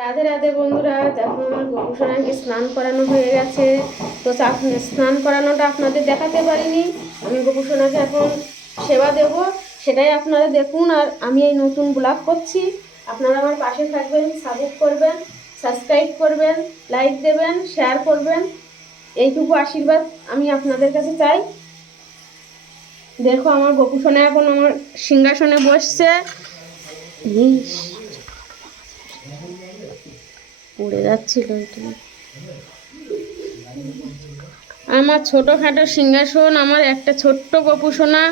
রাধে রাধে বন্ধুরা, দেখো আমার গোপুসোনাকে স্নান করানো হয়ে গেছে। তো স্নান করানোটা আপনাদের দেখাতে পারিনি। আমি গোপুসোনাকে এখন সেবা দেব, সেটাই আপনারা দেখুন। আর আমি এই নতুন ব্লগ করছি, আপনারা আমার পাশে থাকবেন, সাপোর্ট করবেন, সাবস্ক্রাইব করবেন, লাইক দেবেন, শেয়ার করবেন। এইটুকু আশীর্বাদ আমি আপনাদের কাছে চাই। দেখো আমার গোপুসোনা এখন আমার সিংহাসনে বসছে। পড়ে যাচ্ছিল এটা। আমার ছোটোখাটো সিংহাসন, আমার একটা ছোট্ট গোপুসোনা।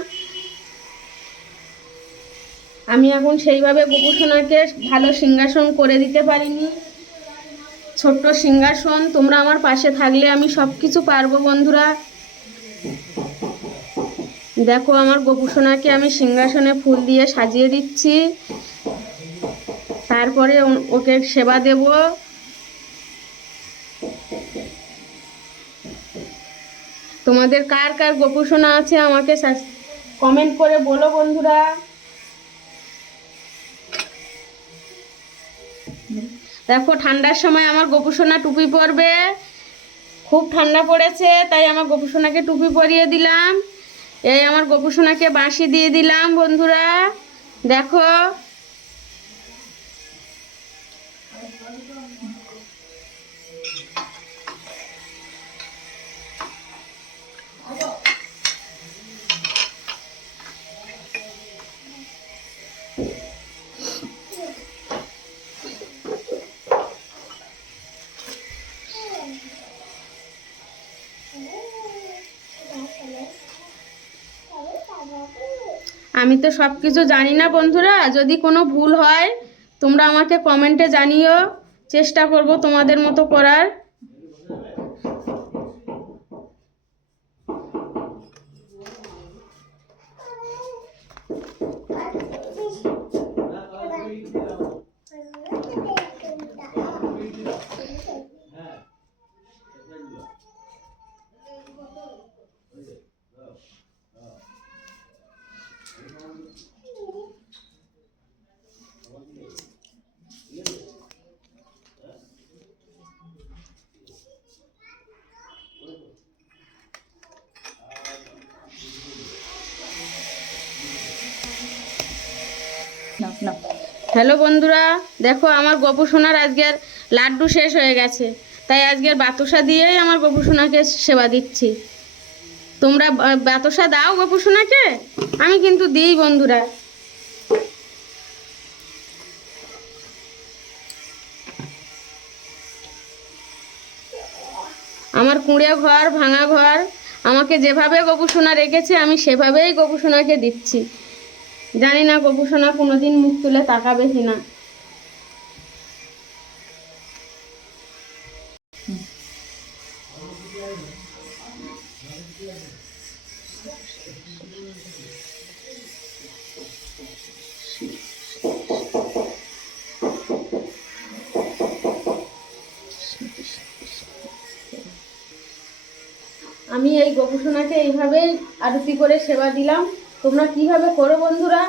আমি এখন সেইভাবে গোপুসোনাকে ভালো সিংহাসন করে দিতে পারিনি। ছোট্ট সিংহাসন, তোমরা আমার পাশে থাকলে আমি সব কিছু পারবো বন্ধুরা। দেখো আমার গোপুসোনাকে আমি সিংহাসনে ফুল দিয়ে সাজিয়ে দিচ্ছি, তারপরে ওকে সেবা দেব। তোমাদের কার কার গোপুসোনা আছে আমাকে কমেন্ট করে বলো বন্ধুরা। দেখো ঠান্ডার সময় আমার গোপুসোনা টুপি পরবে, খুব ঠান্ডা পড়েছে তাই আমার গোপুসোনাকে টুপি পরিয়ে দিলাম। এই আমার গোপুসোনাকে বাঁশি দিয়ে দিলাম বন্ধুরা। দেখো আমি তো সব কিছু জানি না বন্ধুরা, যদি কোনো ভুল হয় তোমরা আমাকে কমেন্টে জানিও, চেষ্টা করব তোমাদের মতো করার। হ্যালো বন্ধুরা, দেখো আমার গোপুসোনার আজকের লাড্ডু শেষ হয়ে গেছে, তাই আজকের বাতাসা দিয়েই আমার গোপুসোনাকে সেবা দিচ্ছি। তোমরা বাতাসা দাও গোপুসোনাকে? আমি কিন্তু দিই বন্ধুরা। আমার কুঁড়ে ঘর, ভাঙা ঘর, আমাকে যেভাবে গোপুসোনা রেখেছে আমি সেভাবেই গোপুসোনাকে দিচ্ছি। জানি না গোপুসোনা কোনোদিন মুখ তুলে তাকাবে কিনা। আমি এই গোপুসোনাকে এইভাবেই আরতি করে সেবা দিলাম। তোমরা কিভাবে করো বন্ধুরা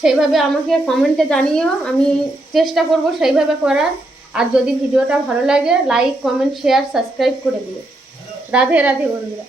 সেইভাবে আমাকে কমেন্টে জানিও, আমি চেষ্টা করব সেইভাবে করার। আর যদি ভিডিওটা ভালো লাগে লাইক, কমেন্ট, শেয়ার, সাবস্ক্রাইব করে দিও। রাধে রাধে বন্ধুরা।